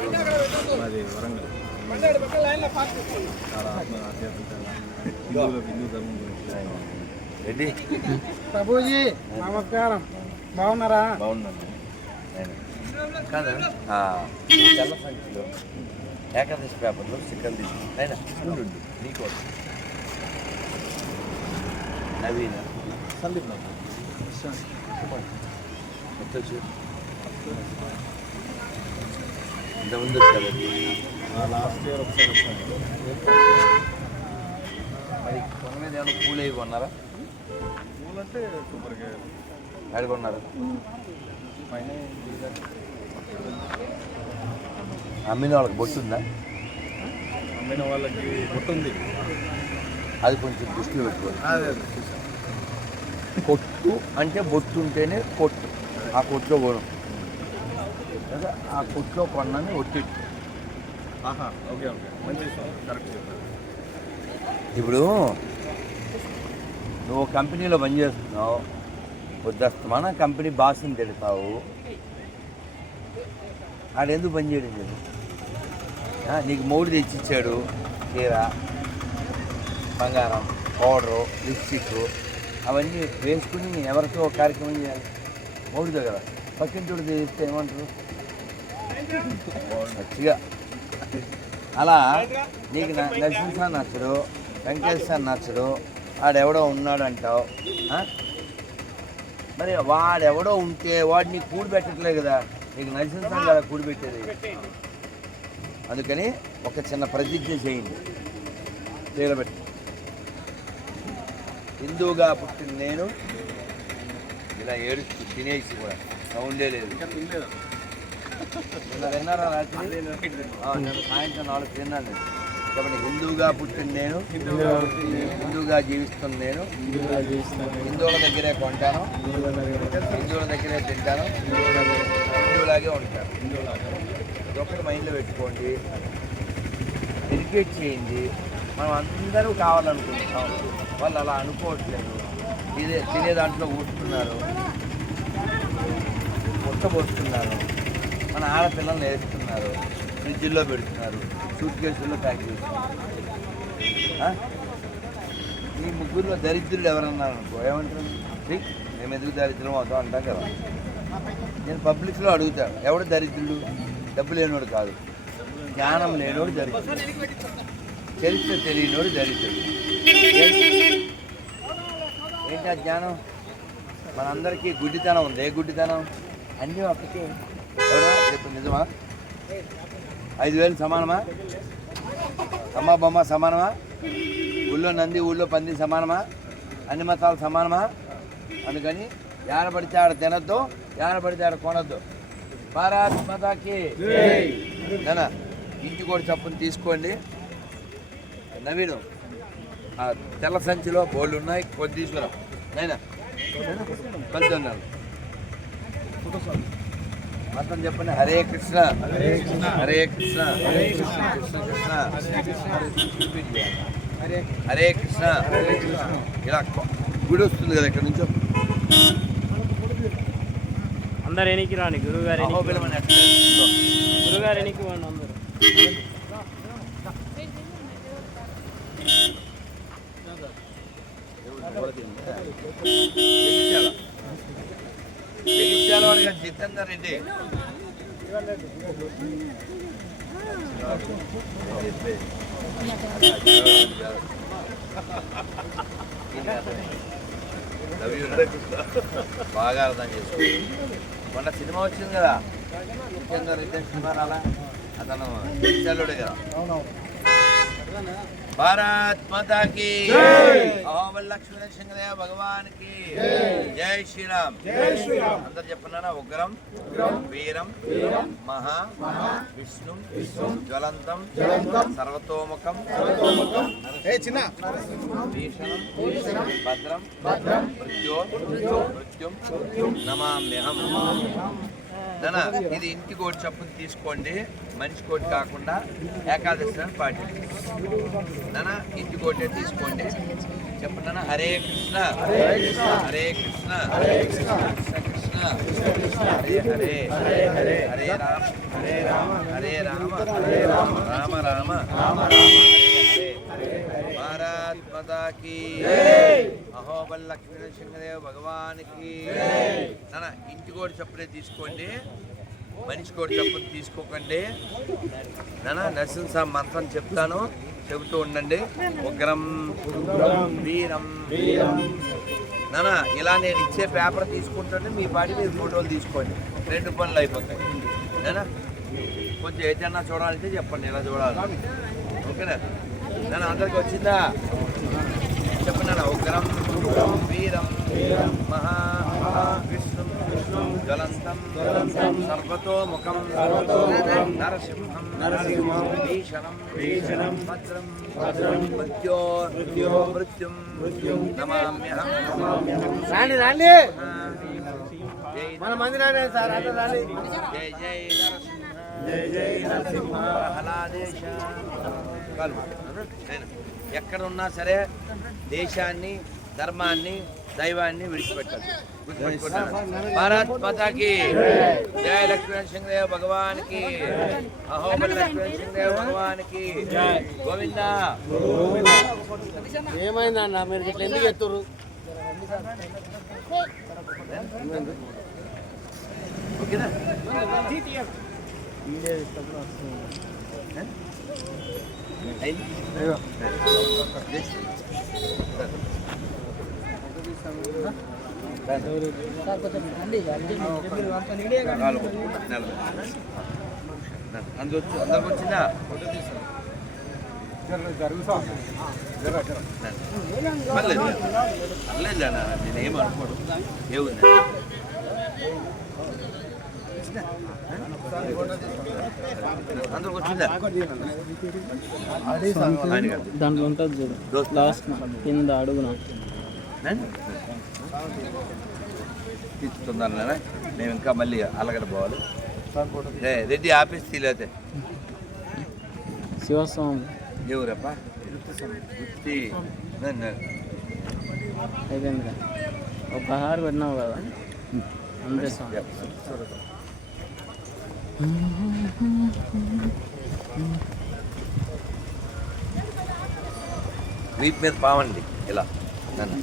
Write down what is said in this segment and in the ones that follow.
మాది వరంగల్. చాలా ఆధ్యాత్మికంగా హిందూ ధర్మం గురించి. రెడ్డి ప్రభుజీ నమస్కారం, బాగున్నారా? బాగున్నాను కాదా? తెల్ల సంఖ్యలో ఏకాదశి పేపర్లో స్టిక్కర్ తీసుకుంటా ఉండు నీకోసం. నవీన సందీప్ వచ్చి ఇంతకుముందు వచ్చాడు. లాస్ట్ ఇయర్ ఒకసారి వచ్చాను. మరి కొన మీద ఏమైనా పూలు అవి కొన్నారా? పూలు అంటే కొబ్బరికాయ ఆడ కొన్నారు. పైన అమ్మిన వాళ్ళకి బొట్టు ఉందా? అమ్మిన వాళ్ళకి బొట్టు ఉంది. అది కొంచెం దృష్టిలో పెట్టుకోండి. అదే కొట్టు అంటే బొట్టు ఉంటేనే కొట్టు. ఆ కొట్టులో కొను లేదా ఆ కొట్టులో కొన్నాను ఒట్టిట్టు. ఓకే ఓకే, మంచి కరెక్ట్ చెప్పారు. ఇప్పుడు నువ్వు కంపెనీలో పనిచేస్తున్నావు, వద్దస్తమాన కంపెనీ బాస్ని తిడతావు. ఆడెందుకు పని చేయడం లేదు? నీకు మౌడు తెచ్చిచ్చాడు, చీర, బంగారం, పౌడరు, లిప్స్టిక్ అవన్నీ వేసుకుని ఎవరితో కార్యక్రమం చేయాలి? మౌడితో కదా. పక్కింటి తెస్తే ఏమంటారు? మంచిగా అలా నీకు నరసింహ సార్ నచ్చడు, వెంకటేశ్వర సార్ నచ్చడు, ఆడెవడో ఉన్నాడు అంటావు. మరి వాడెవడో ఉంటే వాడు నీకు కూడి పెట్టట్లే కదా. నీకు నరసింహ సార్ కదా కూడి పెట్టేది. అందుకని ఒక చిన్న ప్రతిజ్ఞ చేయండి, చేరబెట్టి. హిందువుగా పుట్టిన నేను ఇలా ఏడుస్తూ తినేసి కూడా సౌండే లేదు. ఇలా విన్నారా రాత్రి? నేను సాయంత్రం 4 తిన్నాను. కాబట్టి హిందువుగా పుట్టిన నేను, హిందువుగా జీవిస్తున్న నేను, హిందువుల దగ్గరే కొంటాను, హిందువుల దగ్గరే తింటాను, హిందువులాగే ఉంటాను. ఇదొక్కటి మైండ్లో పెట్టుకోండి, ఎడ్యుకేట్ చేయండి. మనం అందరూ కావాలనుకుంటున్నాం, వాళ్ళు అలా అనుకోవట్లేదు. తినే దాంట్లో ఊస్తున్నారు, పోస్తున్నారు, మన ఆడపిల్లల్ని వేస్తున్నారు, ఫ్రిడ్జ్లో పెడుతున్నారు, సూట్ కేసుల్లో ప్యాక్ చేస్తున్నారు. ఈ ముగ్గురులో దరిద్రులు ఎవరన్నారు అనుకో, ఏమంటారు? మేము ఎందుకు దరిద్రం అవుతాం అంటాం కదా. నేను పబ్లిక్లో అడుగుతాను, ఎవడు దరిద్రుడు? డబ్బు లేనివాడు కాదు, జ్ఞానం లేనివాడు దరిద్రుడు, చరిత్ర తెలియనివాడు దరిద్రుడు. ఏంటి ఆ జ్ఞానం? మనందరికీ గుడ్డితనం ఉంది. ఏ గుడ్డితనం? అన్నీ ఒక్కటే. ఎవరా చెప్పు, నిజమా? 5,000 సమానమా? అమ్మ బొమ్మ సమానమా? ఊళ్ళో నంది ఊళ్ళో పంది సమానమా? అన్ని మతాలు సమానమా? అందుకని యాడ పడితే ఆడ తినద్దు, యాడ పడితే ఆడ కొనద్దు. భారత్ మాతాకి జై. ఇంటి కూడా చప్పుని తీసుకోండి. నవీను ఆ తెల్ల సంచిలో బోళ్ళు ఉన్నాయి, కొద్ది తీసుకురా నైనా. కొంచెం మొత్తం చెప్పండి. హరే కృష్ణ హరే కృష్ణ హరే కృష్ణ కృష్ణ కృష్ణ హరే కృష్ణ. ఇలా గుడి వస్తుంది కదా ఇక్కడ నుంచో. అందరు ఎనికి రాని గురుగారు, గురుగారు ఎనికి వాడు అందరు. జితేందర్ రెడ్డి బాగా అర్థం చేసుకోండి. మొన్న సినిమా వచ్చింది కదా, జితేందర్ రెడ్డి సినిమా రాలా? అతను జగిత్యాలుడే కదా. భారత్ మాతా కి జై. లక్ష్మీ నరసింహదేవ భగవాన్ కి జై శ్రీరామ్. అందరు చెప్పన్నారా? ఉగ్రం వీరం మహా విష్ణు జ్వలంతం సర్వతోముఖం భీషణం భద్రం మృత్యుం నమామ్యహం. ఇది ఇంటి కోటి చప్పుని తీసుకోండి, మనిషి కోటి కాకుండా ఏకాదశి పాటించండి. ఇంటి కోటే తీసుకోండి. చెప్పండి. హరే కృష్ణ హరే కృష్ణ కృష్ణ కృష్ణ హరే హరే హరే రామ హరే రామ రామ రామ భారత్ మాతా కీ అహోబల్ లక్ష్మీ నరసింహదేవ్ భగవానికి. నాన్న ఇంటి కూడా చప్పుడే తీసుకోండి, మనిషి కూడా చప్పుడు తీసుకోకండి. నాన్న నరసింహ మంత్రం చెప్తాను, చెబుతూ ఉండండి. ఉగ్రం వీరం. నాన్న ఇలా నేను ఇచ్చే పేపర్ తీసుకుంటుంటే మీ పాటి మీరు ఫోటోలు తీసుకోండి, 2 పనులు అయిపోతాయి. నాన్న కొంచెం ఏదైనా చూడాలంటే చెప్పండి, ఎలా చూడాలి. ఓకేనా నాన్న? అందరికి వచ్చిందా? చెప్పండి. ఉగ్రం వీరం మహా విష్ణు జ్వలంతం సర్వతోముఖం నరసింహం భీషణం భద్రం మృత్యుం నమామ్యహం. రాండి మన మంది రాండి సార్. జై నరసింహ ప్రహ్లాదేశ. ఎక్కడ ఉన్నా సరే దేశాన్ని, ధర్మాన్ని, దైవాన్ని విడిచిపెట్టాలి. భారత్ మాతాకి జయ. లక్ష్మీ నరసింహదేవ్ భగవానికి. అహోబల్ లక్ష్మీ నరసింహదేవ్ భగవానికి. గోవింద. ఏమైందన్న మీరు ఇట్లా ఎందుకు ఎత్తురు? ఓకేనా? అందరికి వచ్చిందా? పర్లేదులేనా, నేనేం అనుకోడు. ఏముంది అందరికి వచ్చిందా? దాంట్లో ఉంటుంది చూడు, లాస్ట్ కింద అడుగున తీసుకుందాం. మేము ఇంకా మళ్ళీ అలగడ పోవాలి. రెడ్డి ఆఫీస్ తీలేతే శివస్వామి ఎవరప్ప? అయిపోయింది. ఒక 16 పెట్టినావు కదా, అంతే స్వామి. వీటి మీద పావండి ఇలా. నన్ను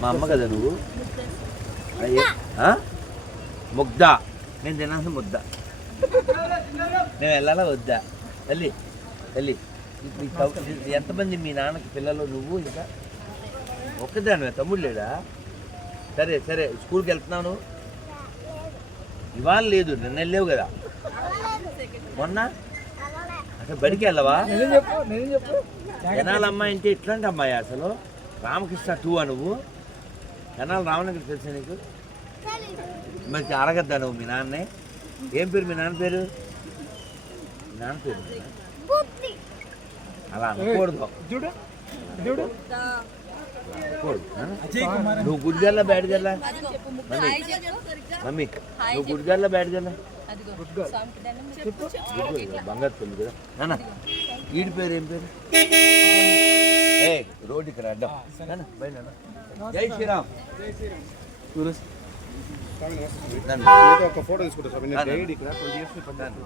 మా అమ్మ కదా నువ్వు? ముగ్ధ. నేను తినాల్సిన ముద్ద. నేను వెళ్ళాలా వద్దా? తల్లి తల్లి, ఎంతమంది మీ నాన్నకి పిల్లలు? నువ్వు ఇంకా ఒక్కదానివే? తమ్ముడు లేడా? సరే సరే, స్కూల్కి వెళ్తున్నాను. ఇవాళ లేదు, నిన్న వెళ్ళలేవు కదా? మొన్న అసలు బడికి వెళ్ళవా? జనాల అమ్మాయి అంటే ఇట్లాంటి అమ్మాయి అసలు. రామకృష్ణ 2 నువ్వు? జనాలు రావడానికి తెలుసా నీకు? మరి అడగద్దా నువ్వు మీ నాన్నే? ఏం పేరు మీ నాన్న పేరు? మీ నాన్న పేరు అలా అనకూడదు. నువ్వు గుడ్ గర్లా బ్యాడ్ గర్లా? మమ్మీ నువ్వు గుడ్ గర్లా బ్యాడ్ గర్లా? బంగారు తల్లి కదా నాన్న. వీడి పేరు ఏం పేరు? ఏ రోడ్ ఇక్కడ అడ్డం. జై శ్రీరామ్. ఒక ఫోటో తీసుకుంటా సార్. నేను డైలీ ఇక్కడ 20 years చూస్తున్నాను,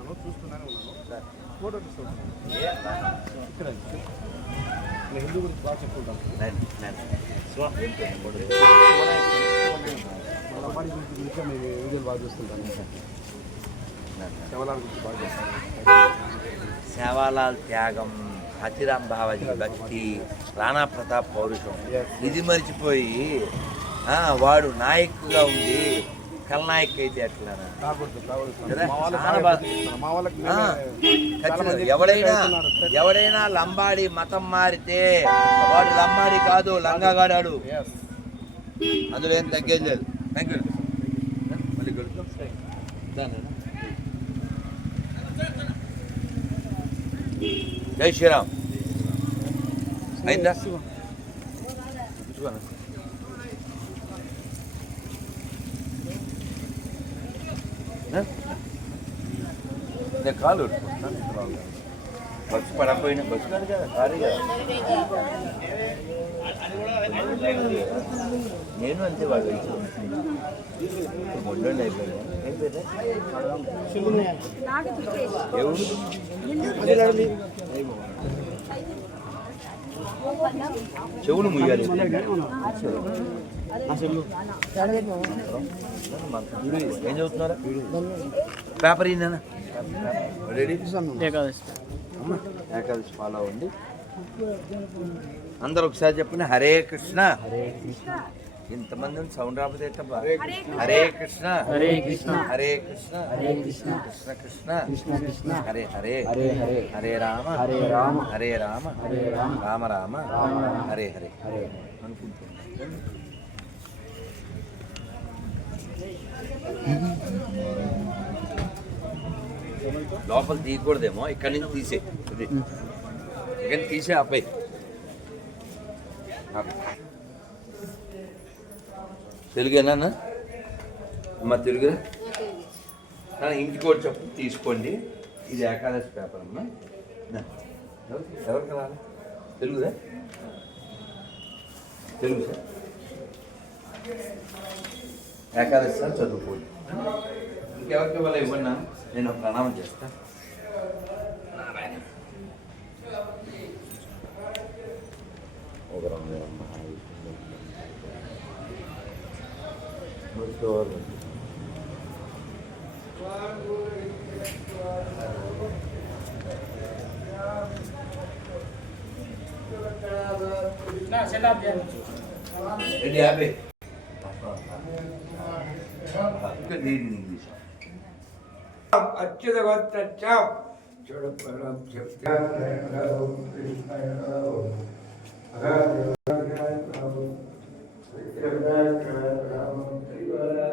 ఫోటో తీసుకుంటాను. ఇక్కడ నేను హిందూ గురించి బాగా చెప్పుకుంటాను. అమ్మాయి గురించి మేము వీడియోలు బాగా చూస్తుంటాను. సేవలాల్ గురించి బాగా చేస్తాను. సేవాలాల్ త్యాగం, హతిరామ్ బావాజీ భక్తి, రాణా ప్రతాప్ పౌరుషం ఇది మర్చిపోయి వాడు నాయకుగా ఉండి కల్నాయక్ అయితే ఎట్లా? ఎవడైనా లంబాడి మతం మారితే వాడు లంబాడి కాదు, లంగాగాడాడు. అందులో ఏం తగ్గేది లేదు. Thank you. మళ్ళీ జై శ్రీరామ్. అయిందా? నేను కాలు పెట్టుకుంటున్నాను. బస్సు పడకపోయినా బస్సు కాదు కదా, కారు కదా. నేను అంతే వాళ్ళు మొండండి అయిపోయినా. ఏం పేరు? చెవులు ముయ్యాలి. ఏం చదువుతున్నారా? పేపర్ ఏందన్నా? రెడీ? ఏకాదశి ఫాలో అవ్వండి అందరూ. ఒకసారి చెప్పండి, హరే కృష్ణ. ఇంతమంది సౌండ్ రాకపోతే ఎట్టబ్బా? హరే కృష్ణ హరే కృష్ణ హరే కృష్ణ హరే కృష్ణ కృష్ణ కృష్ణ కృష్ణ కృష్ణ హరే హరే హరే హరే హరే రామ హరే రామ హరే రామ హరే రామ రామ రామ హరే హరే హరే అనుకుంటున్నాను. లోపల తీయకూడదేమో, ఇక్కడి నుంచి తీసే. ఇక్కడ తీసే ఆపై తెలుగేనా అమ్మ? తెలుగురా? ఇంటికి కూడా చెప్పు తీసుకోండి. ఇది ఏకాదశి పేపర్ అమ్మా. ఎవరికి రాలి? తెలుగుదా? తెలుగు సార్. ఏకాదశి సార్ చదువుకోండి. ఇంకెవరికి వల్ల ఇవ్వన్నా నేను ప్రణామం చేస్తా.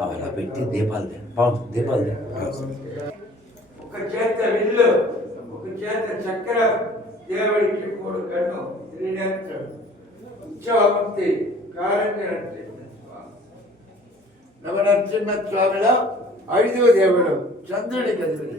అలా పెట్టి దీపాలు దీపాలు ఒక చేత విల్లు, ఒక చేత చక్కెర, దేవుడికి 3 కన్ను, త్రినేత్రం, ఉత్సవమూర్తి కారణ్యనరసింహ స్వామి. నవనరసింహ స్వామిలో 5వ దేవుడు చంద్రుడికి అధిపతి.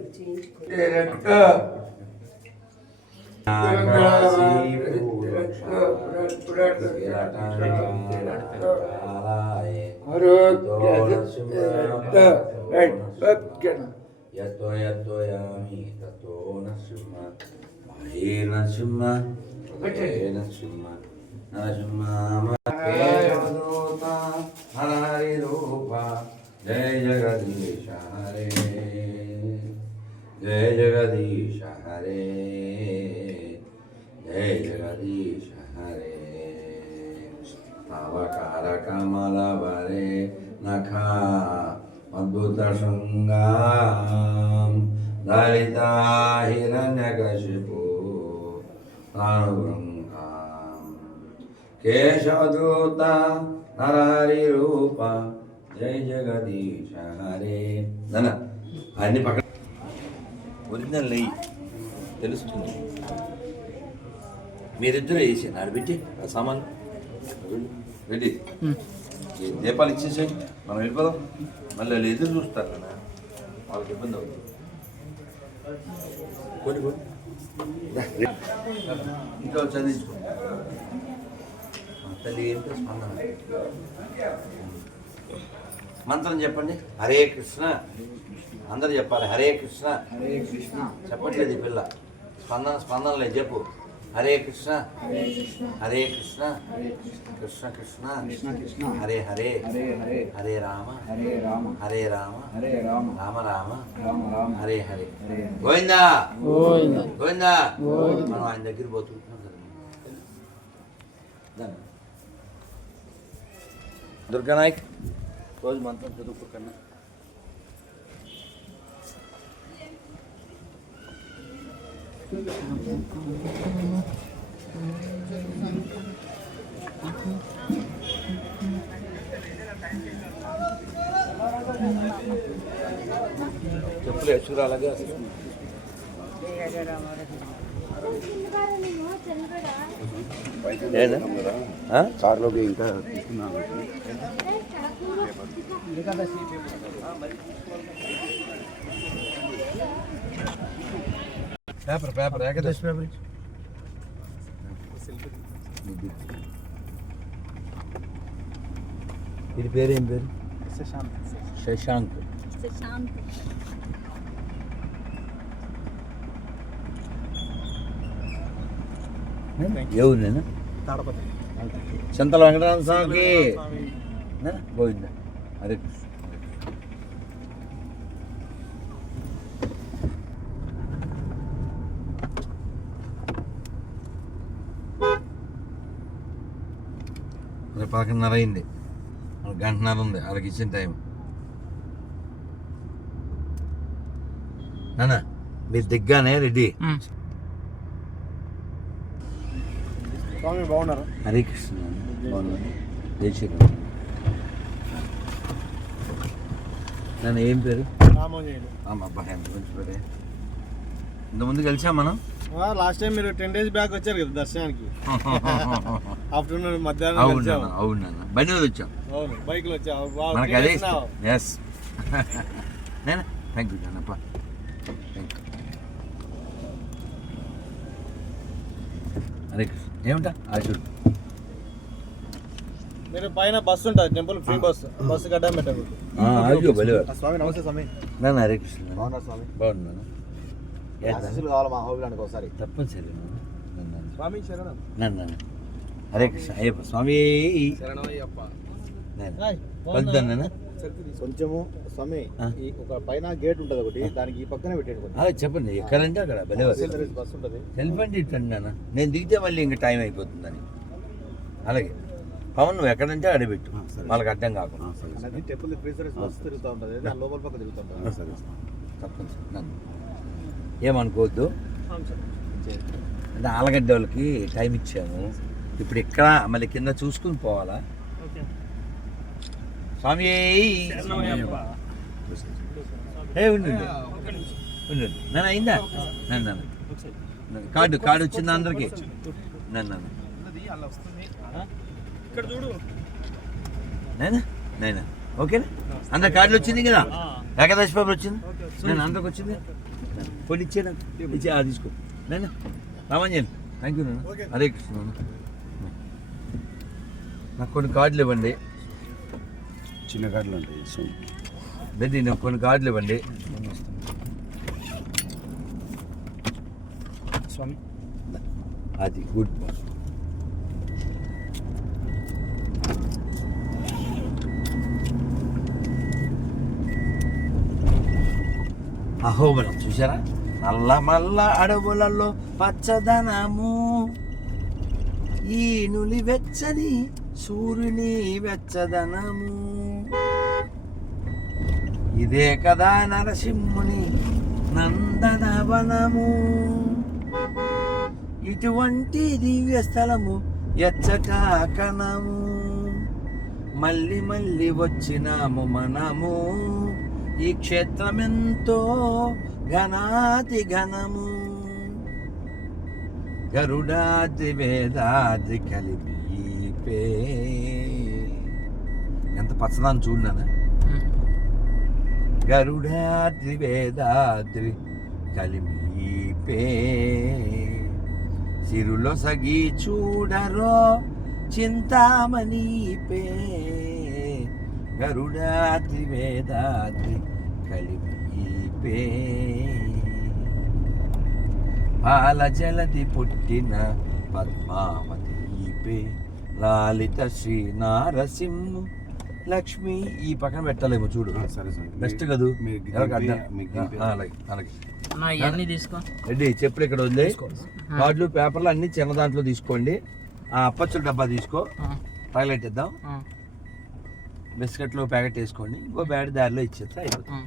యతోయామి తతో నరసింహ హరే నరసింహ హరే నరసింహ నరసింహ హరి రూప జయ జగదీశ హరే జయ జగదీశ హరే జయ జగదీశ హరే అవకార కమల వరే నఖా అద్భుత శృంగాం దళిత హిరణ్యకశిపు ప్రాణుభృంగాం కేశవదూత నరహరి రూప జయ జగదీశ హరే. నాన్న అన్ని పక్కన ఒరిజినల్ నెయ్యి తెలుస్తుంది. మీరిద్దరూ వేసి ఆడబెట్టి ఆ సామాన్లు రెడీ. దీపాలు ఇచ్చేసాయి, మనం వెళ్ళిపోదాం. మళ్ళీ వాళ్ళు ఎదురు చూస్తారు కదా, వాళ్ళకి ఇబ్బంది అవుతుంది. కొన్ని ఇంట్లో చదివించుకో. తల్లి ఏంటో స్పందన మంత్రం చెప్పండి. హరే కృష్ణ అందరు చెప్పాలి. హరే కృష్ణ హరే కృష్ణ చెప్పట్లేదు ఈ పిల్ల. స్పందన లేదు, చెప్పు. హరే కృష్ణ హరే కృష్ణ కృష్ణ కృష్ణ హరే హరే హరే రామ హరే రామ రామ రామ హరే హరే. గోవిందా గోవిందా. మనం ఆయన దగ్గర పోతున్నాం కదా. దుర్గానాయక్ రోజు మంత్రం చదువుకోకన్నా. చెప్పులు ఎచ్చురా అలాగే కార్లోకి ఇంకా తీసుకున్నాను. పేపర్ ఏకాదశి పేపర్ ఇది పేరు ఏం పేరు? శశాంక్. ఎవరు నేను చింతల వెంకటరామ స్వామికి గోవింద. హరే కృష్ణ. రేపు 11:30 అయింది, 1:30 ఉంది వాళ్ళకి ఇచ్చిన టైం. నాన్న మీరు దిగ్గానే రెడీ. స్వామి బాగున్నారా? హరే కృష్ణ. బాగున్నాను. జయశ్రీరామ్. నన్ను ఏం పేరు? రామోజీయుడు. అబ్బాయి ఎంత మంచి పేరే. ఇంతకుముందు కలిసాం మనం. లాస్ట్ టైం మీరు 10 days బ్యాక్ వచ్చారు కదా దర్శనానికి. ఆఫ్టర్నూన్ మధ్యాహ్నం అవును కలిసాము. నాన్న, అవును నాన్న. బండి మీద వచ్చాం. అవును, బైక్ లో వచ్చాము. మనకి అదే ఎస్. నేను థ్యాంక్ యూ నాన్నప్ప. Thank you. హరే కృష్ణ. ఏమిటా చూడు. మీరు పైన బస్సు ఉంటుంది, టెంపుల్ ఫ్రీ బస్సు గడ్డ పెట్టారు. అయ్యో బలివారు. స్వామి నమస్తే స్వామి. నాన్న హరే కృష్ణ. బాగున్నారు స్వామి. బాగున్నాను. ఆశీస్సులు కావాలి మా హోబిలానికి ఒకసారి. తప్పనిసరి స్వామి శరణం. నన్ను హరే కృష్ణ. అయ్యప్ప స్వామి శరణమయ్యప్ప. కలుద్దాను. కొంచెము స్వామి ఈ ఒక పైన గేట్ ఉంటుంది ఒకటి, దానికి ఈ పక్కనే పెట్టండి కొంచెం. అలా చెప్పండి ఎక్కడంటే అక్కడ బలివారు. బస్సు ఉంటుంది. సెల్ఫ్ అండి ఇట్టండి నాన్న. నేను దిగితే మళ్ళీ ఇంకా టైం అయిపోతుందని. అలాగే పవన్ నువ్వు ఎక్కడంటే అడబెట్టు, వాళ్ళకి అడ్డం కాకుండా. టెంపుల్ ఫ్రీ సర్వీస్ బస్సు తిరుగుతూ ఉంటుంది, దాని లోపల పక్క తిరుగుతూ ఉంటుంది. తప్పనిసరి నన్ను ఏమనుకోవద్దు. అంటే ఆలగడ్డ వాళ్ళకి టైం ఇచ్చాము, ఇప్పుడు ఇక్కడ మళ్ళీ కింద చూసుకుని పోవాలా. స్వామి ఉండు నన్ను అయిందా? నన్ను కార్డు వచ్చిందా అందరికి? నన్ను నైనా ఓకేనా? అందరు కార్డులు వచ్చింది కదా, ఏకాదశి పేపర్ వచ్చింది, నేను అందరికి వచ్చింది. కొన్ని ఇచ్చే తీసుకో నైనా. రామంజన్ థ్యాంక్ యూ నాన్న. హరే కృష్ణ. నాకు కొన్ని కార్డులు ఇవ్వండి. చిన్న కార్డులు ఉంటాయి. బెడ్డి నాకు కొన్ని కార్డులు ఇవ్వండి. స్వామి అది గుడ్. అహోబలం చూసారా? నల్ల మల్ల అడవులలో పచ్చదనము, ఈ నులి వెచ్చని సూర్యుని వెచ్చదనము, ఇదే కదా నరసింహుని నందనవనము, ఇటువంటి దివ్య స్థలము ఎచ్చట కనము, మళ్ళీ మళ్ళీ వచ్చినాము మనము, ఈ క్షేత్రమెంతో ఘనాతి ఘనము, గరుడాద్రి వేదాద్రి కలిపే. ఎంత పచ్చదాన్ని చూడనా? గరుడాద్రి వేదాద్రి కలిపే, సిరులో సగి చూడరో చింతామణిపే, గరుడాద్రి వేదాద్రి కలిపే, పాల జలది పుట్టిన పద్మావతిపే, లాలిత శ్రీ నారసింహ లక్ష్మి. ఈ పక్కన పెట్టాలేమో చూడు. బెస్ట్ కదూ. అలాగే ఇవన్నీ తీసుకో. రెడ్డి చెప్పులు ఇక్కడ ఉంది, కార్డులు పేపర్లు అన్ని చిన్న దాంట్లో తీసుకోండి. ఆ అప్పచ్చుల డబ్బా తీసుకో, టాయిలెట్ ఇద్దాం. బిస్కెట్లు ప్యాకెట్ వేసుకోండి, ఇంకో బ్యాడ్ దారిలో ఇచ్చేస్తా అయిపోతుంది.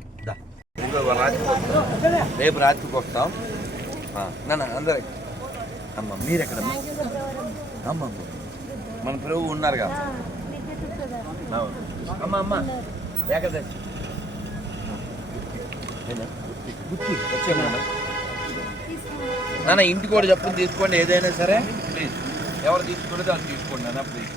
రేపు రాత్రికి వస్తాం. నాన్న అందరూ అమ్మ మీరు ఎక్కడ? అమ్మ మన ప్రభు ఉన్నారు కదా. అమ్మ అమ్మ ఏకాదశి గుర్తి వచ్చే నాన్న ఇంటికి కూడా చెప్పులు తీసుకోండి, ఏదైనా సరే ప్లీజ్. ఎవరు తీసుకుంటే అది తీసుకోండి నాన్న ప్లీజ్.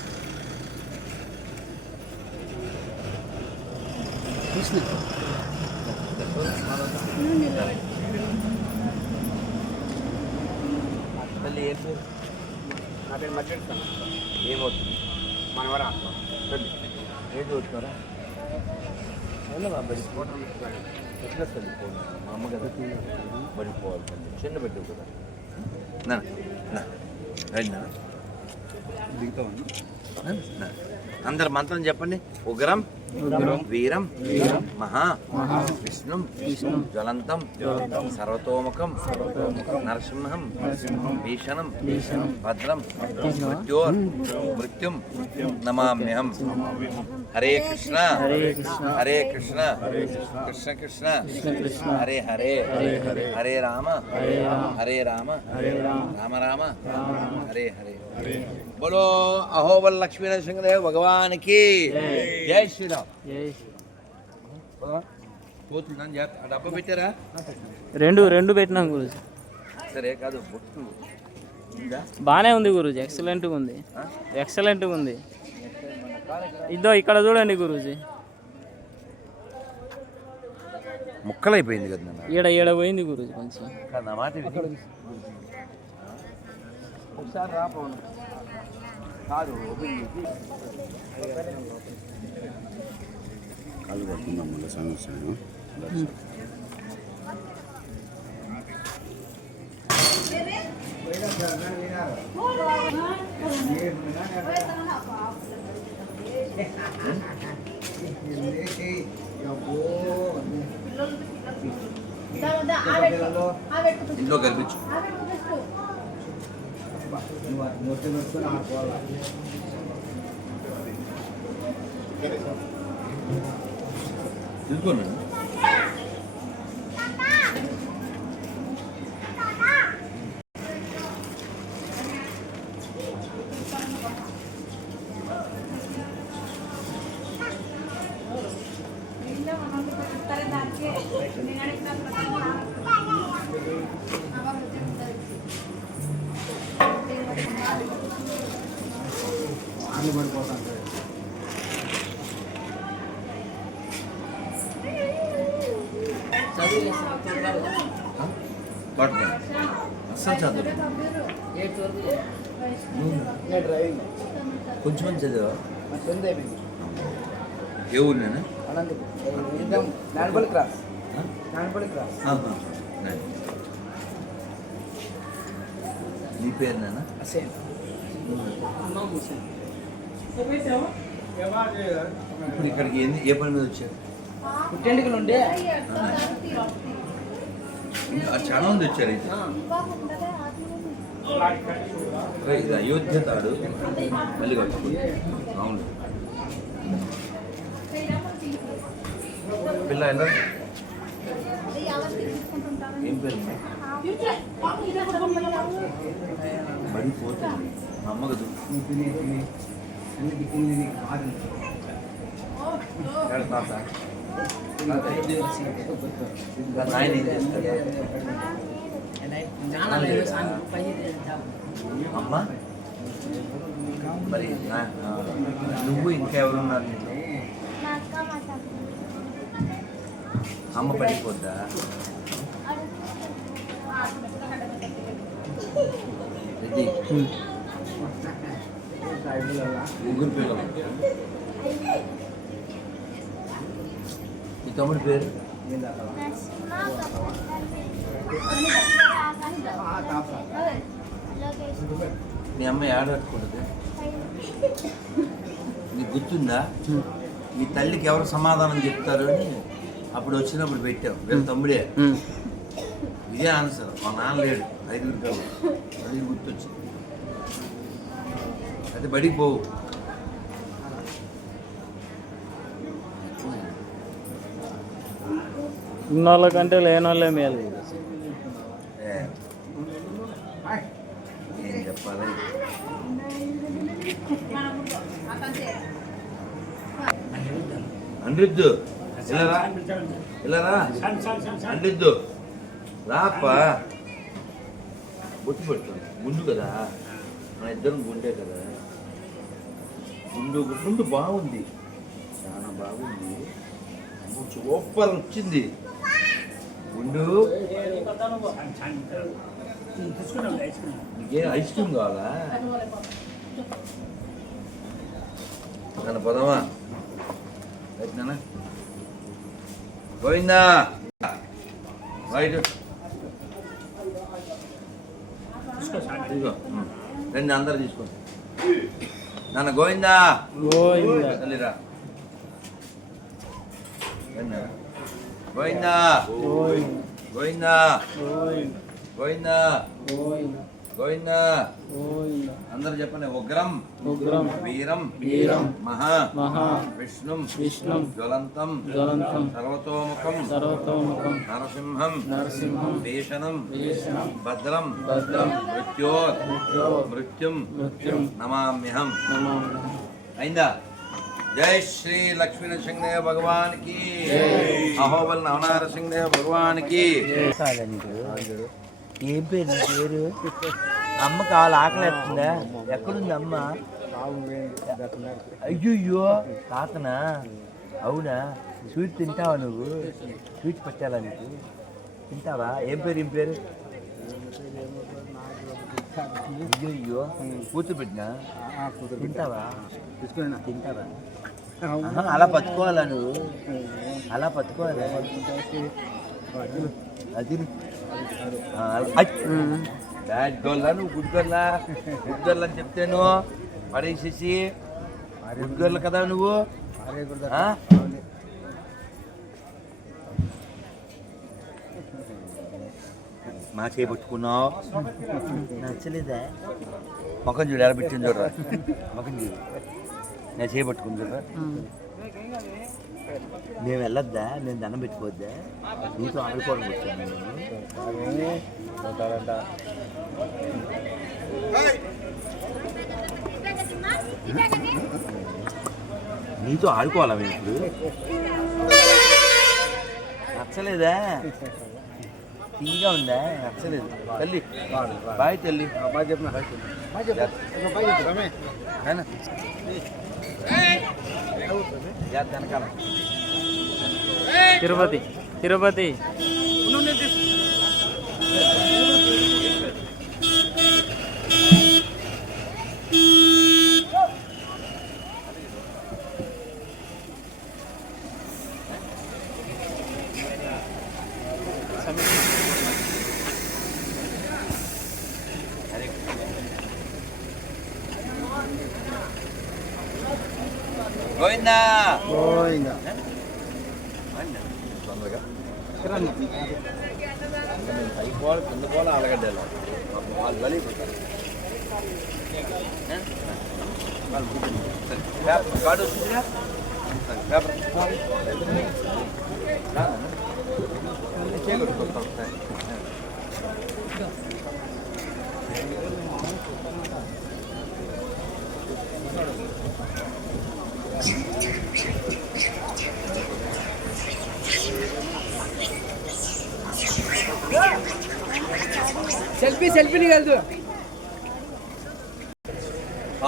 మళ్ళీ ఏం పేరు? నా పేరు మధ్య ఏమవుతుంది? మనవరా ఏది అవుతున్నారా? ఎట్లా తల్లి పోను? మా అమ్మ కదా పడిపోవాలి తల్లి, చిన్న పెట్టు కదా. నా రైట్ నా అందరు మంత్రం చెప్పండి. ఉగ్రం వీరం మహా విష్ణుం జ్వలంతం సర్వతోముఖం నరసింహం భీషణం భద్రం మృత్యుం నమామ్యహం. హరే కృష్ణ హరే కృష్ణ కృష్ణ కృష్ణ హరే హరే హరే రామ హరే రామ రామ రామ హరే హరే. बोलो अहोबल लक्ष्मी नरसिंहदेव भगवान की जय श्री राम. పోతుందని డబ్బా పెట్టారా? రెండు పెట్టినాం గురూజీ. సరే కాదు బొట్టు బాగానే ఉంది గురూజీ, ఎక్సలెంట్గా ఉంది, ఎక్సలెంట్గా ఉంది. ఇదో ఇక్కడ చూడండి గురూజీ, ముక్కలైపోయింది కదా నాన్న. ఈడ పోయింది గురూజీ కొంచెం. నా మాట విని. ఒకసారి రా పోను కాదు కాళ్ళు పడుతున్నాం మళ్ళీ సమస్య. ఇంట్లో కనిపించు. తీసుకోండి. అస్సలు చదువు కొంచెం చదివా? ఏ ఊరు నేను? నీ పేరు నాన్న? ఇప్పుడు ఇక్కడికి ఏ పని మీద వచ్చారు? పుట్టెండుకలు ఉండే చాలా మంది వచ్చారు. ఇది అయోధ్య తాడు మళ్ళీ కట్టుకుంది. అవును పిల్ల ఎలా ఏం పేరు? పడిపోతుంది మా అమ్మ కదా. నాయన ఏం చేస్తాడు? అమ్మ మరి నువ్వు ఇంకా ఎవరున్నారు నీకు? అమ్మ పడిపోద్దా? ముగ్గురు పిల్లలు. ఈ తమ్ముడి పేరు? మీ అమ్మ ఏడకూడదు. నీకు గుర్తుందా ఈ తల్లికి ఎవరు సమాధానం చెప్తారు అని అప్పుడు వచ్చినప్పుడు పెట్టావు. వీళ్ళ తమ్ముడే. ఇదే ఆన్సర్. మా నాన్న లేడు, 5 పిల్లలు. అది గుర్తొచ్చింది. అయితే బడికి పోవు. ఉన్నోళ్ళ కంటే లేనోళ్ళే మేలు. ఏం చెప్పాలి? అండిద్దు ఇలారా, ఇలారా అండిద్దు రాప్పా. బొట్టు పెడుతుంది గుండు కదా, మన ఇద్దరం గుండే కదా. గుండు బాగుంది, చాలా బాగుంది, సూపర్ వచ్చింది గుండు. నీకేం ఐస్ క్రీమ్ కావాలా? నన్ను పోదామా? నాన్న గోవిందా రైట్ తీసుకో, రండి అందరు తీసుకోండి. నాన్న గోవిందా తల్లిరా, గోవిందా గోవిందా గోవిందా గోవిందా. అందరు చెప్పండి. ఉగ్రం వీరం మహా విష్ణుం జ్వలంతం సర్వతోముఖం నరసింహం భీషణం భద్రం మృత్యుం నమామ్యహం. అయిందా? జై శ్రీ లక్ష్మీ నరసింహదేవ భగవాన్ కి, అహోబల్ నవనారసింహదేవ భగవాన్ కి. ఏం పేరు నీ పేరు? అమ్మ కావాలి, ఆకలి వస్తుందా? ఎక్కడుంది అమ్మ? అయ్యో తాతనా? అవునా? స్వీట్ తింటావా నువ్వు? స్వీట్ పెట్టాలా నీకు? తింటావా? ఏం పేరు? అయ్యో కూతురు పెట్టినా? తింటావా? తింటావా? అలా పట్టుకోవాలా నువ్వు? అలా పట్టుకోవాలా? అది బ్యాడ్ గోల్లా నువ్వు? గుడ్ గోల్లా? గుడ్ గోల్ అని చెప్తాను పడేసేసి. గుడ్ గోల్ కదా నువ్వు? మా చేపట్టుకున్నావు, నచ్చలేదా? మొఖం చూడు, ఎలా పెట్టింది చూడరా, మొఖం చూడు. నేను చేపట్టుకుని చూడరా. మేము వెళ్ళొద్దా? నేను దండం పెట్టుకోవద్దా? నీతో ఆడుకోవడం వచ్చాను నేను. నీతో ఆడుకోవాలా మేము ఇప్పుడు? నచ్చలేదా? తీగా ఉందా? నచ్చలేదు. తల్లి బాయ్, తల్లి బాయ్ చెప్పిన వెనకాల తిరుపతి గోవిందా తొందరగా అయిపోవాలి. కింద పోవాలి ఆలగడ్డలు వాళ్ళు కలిగిపోతారు. కార్డు వచ్చిందిగా పేపర్ చేయగొట్టుకుంటాం. సెల్ఫీ నిగలదు.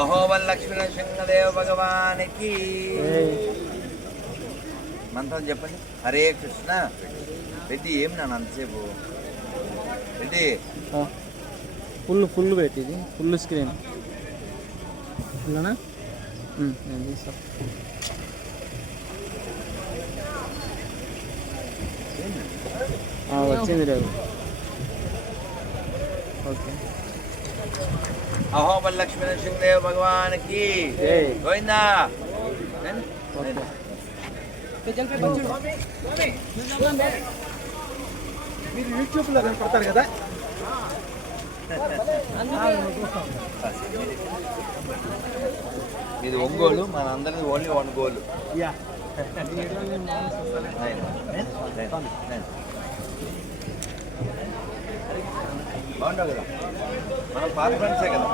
అహోబల్ లక్ష్మీ నరసింహదేవ భగవానికి. మంత్రం చెప్పండి. హరే కృష్ణ. రెడ్డి ఏం నాన్న అంతసేపు? రెడ్డి ఫుల్ పెట్టింది, ఫుల్ స్క్రీన్ నేను తీస్తా. వచ్చింది రేపు. ఓకే. అహోబల్ లక్ష్మీ నరసింహదేవ భగవానికి గోవిందా. మీరు యూట్యూబ్లో కనపడతారు కదా. ఇది ఒంగోలు, మన అందరిది ఓన్లీ ఒంగోలు. బాగుంటావు కదా, మనం పాత ఫ్రెండ్సే కదా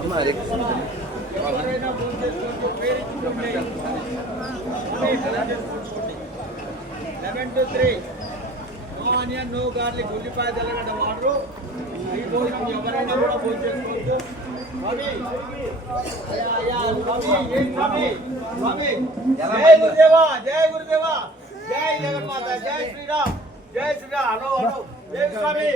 అమ్మ. Hare Krishna. Onion no garlic ఉల్లిపాయ తెల్లగడ్డ వాటరు ఈ భోజనం ఎవరైనా కూడా భోజనం చేసుకోవచ్చు. స్వామి అయ్యా స్వామి ఏం స్వామి స్వామి జై గురుదేవా జై గురుదేవా జై జగన్మాత జై శ్రీరామ్ జై శ్రీరామ్. హలో హలో జై స్వామి.